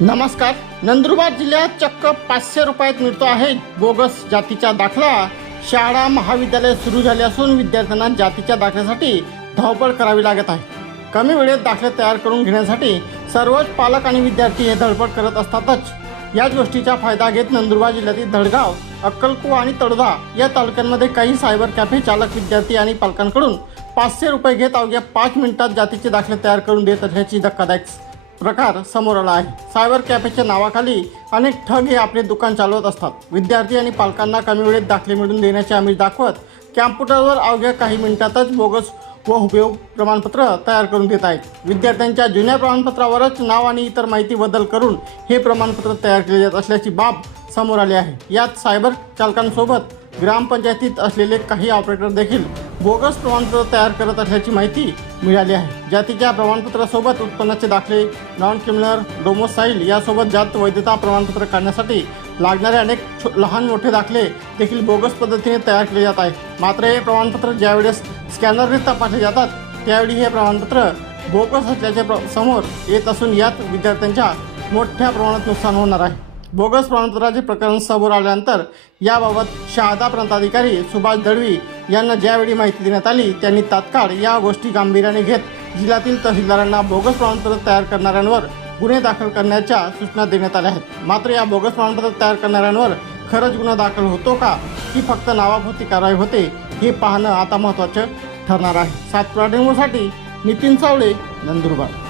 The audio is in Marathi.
नमस्कार. नंदुरबार जिल्ह्यात चक्क पाचशे रुपयात मिळतो आहे. बोगस जातीचा दाखला शाळा महाविद्यालय सुरू झाले असून विद्यार्थ्यांना जातीच्या दाखल्यासाठी धावपळ करावी लागत आहे. कमी वेळेत दाखले तयार करून घेण्यासाठी सर्वच पालक आणि विद्यार्थी हे धडपड करत असतातच. याच गोष्टीचा फायदा घेत नंदुरबार जिल्ह्यातील धडगाव अक्कलकुवा आणि तळोदा या तालुक्यांमध्ये काही सायबर कॅफे चालक विद्यार्थी आणि पालकांकडून पाचशे रुपये घेत अवघ्या पाच मिनिटात जातीचे दाखले तयार करून देत असल्याची धक्कादायक प्रकार समोर आला आहे. सायबर कॅफेच्या नावाखाली अनेक ठग हे आपले दुकान चालवत असतात. विद्यार्थी आणि पालकांना कमी वेळेत दाखले मिळवून देण्याचे आम्ही दाखवत कॅम्प्युटरवर अवघ्या काही मिनिटातच बोगस व उपयोग प्रमाणपत्र तयार करून देत आहेत. विद्यार्थ्यांच्या जुन्या प्रमाणपत्रावरच नाव आणि इतर माहिती बदल करून हे प्रमाणपत्र तयार केले जात असल्याची बाब समोर आली आहे. यात सायबर चालकांसोबत ग्रामपंचायतीत असलेले काही ऑपरेटर देखील बोगस प्रमाणपत्र तयार करत असल्याची माहिती मिळाली आहे. जातीच्या प्रमाणपत्रासोबत उत्पन्नाचे दाखले नॉन क्रिमिनल डोमोसाईल यासोबत जात वैधता प्रमाणपत्र काढण्यासाठी लागणारे अनेक लहान मोठे दाखले देखील बोगस पद्धतीने तयार केले जात आहे. मात्र हे प्रमाणपत्र ज्यावेळेस स्कॅनरने तपासले जातात त्यावेळी हे प्रमाणपत्र बोगस असल्याचे प्र समोर येत असून यात विद्यार्थ्यांच्या मोठ्या प्रमाणात नुकसान होणार आहे. बोगस प्रमाणपत्राचे प्रकरण समोर आल्यानंतर याबाबत शहादा प्रांताधिकारी सुभाष दळवी यांना ज्यावेळी माहिती देण्यात आली त्यांनी तात्काळ या गोष्टी गांभीर्याने घेत जिल्ह्यातील तहसीलदारांना बोगस प्रमाणपत्र तयार करणाऱ्यांवर गुन्हे दाखल करण्याच्या सूचना देण्यात आल्या आहेत. मात्र या बोगस प्रमाणपत्र तयार करणाऱ्यांवर खरंच गुन्हा दाखल होतो का की फक्त नावापुरती कारवाई होते हे पाहणं आता महत्त्वाचं ठरणार आहे. सात डेमोसाठी नितीन सावळे नंदुरबार.